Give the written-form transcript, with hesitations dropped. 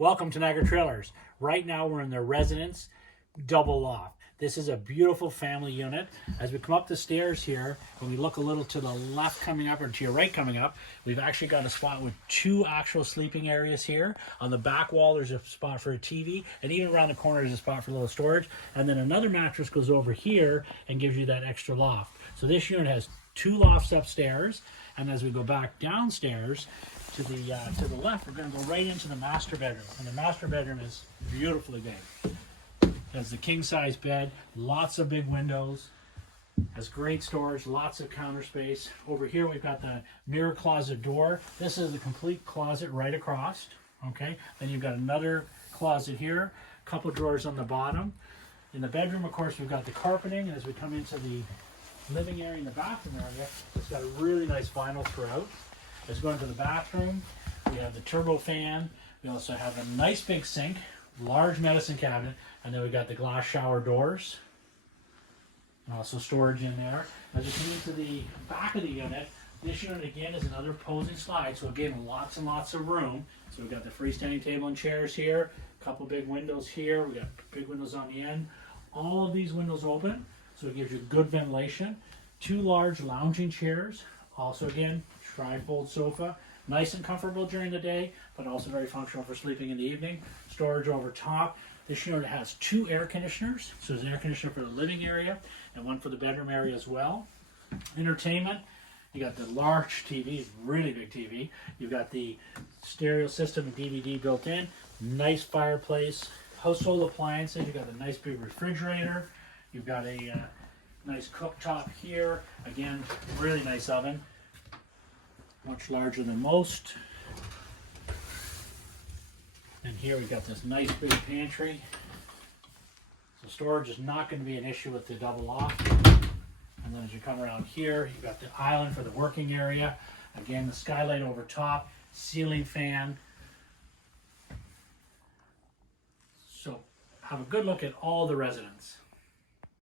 Welcome to Niagara Trailers. Right now we're in their residence double loft. This is a beautiful family unit. As we come up the stairs here, when we look a little to the left coming up or to your right coming up, we've actually got a spot with two actual sleeping areas here. On the back wall there's a spot for a TV, and even around the corner there's a spot for a little storage. And then another mattress goes over here and gives you that extra loft. So this unit has two lofts upstairs, and as we go back downstairs to the left, we're going to go right into the master bedroom. And the master bedroom is beautifully big. It has the king size bed, lots of big windows, has great storage, lots of counter space. Over here we've got the mirror closet door. This is the complete closet right across. Okay, then you've got another closet here, a couple drawers on the bottom. In the bedroom, of course, we've got the carpeting, and as we come into the living area and the bathroom area, it's got a really nice vinyl throughout. Let's go into the bathroom. We have the turbo fan. We also have a nice big sink, large medicine cabinet, and then we've got the glass shower doors. And also storage in there. As we come into the back of the unit, this unit again is another opposing slide, so again, lots and lots of room. So we've got the freestanding table and chairs here, a couple big windows here, we've got big windows on the end. All of these windows open, so it gives you good ventilation. Two large lounging chairs, also again, tri-fold sofa, nice and comfortable during the day, but also very functional for sleeping in the evening. Storage over top. This unit has two air conditioners, so there's an air conditioner for the living area and one for the bedroom area as well. Entertainment, you got the large TV, really big TV. You've got the stereo system and DVD built in, nice fireplace, household appliances. You've got a nice big refrigerator. You've got a nice cooktop here. Again, really nice oven. Much larger than most. And here we've got this nice big pantry. So storage is not going to be an issue with the double loft. And then as you come around here, you've got the island for the working area. Again, the skylight over top, ceiling fan. So have a good look at all the residents.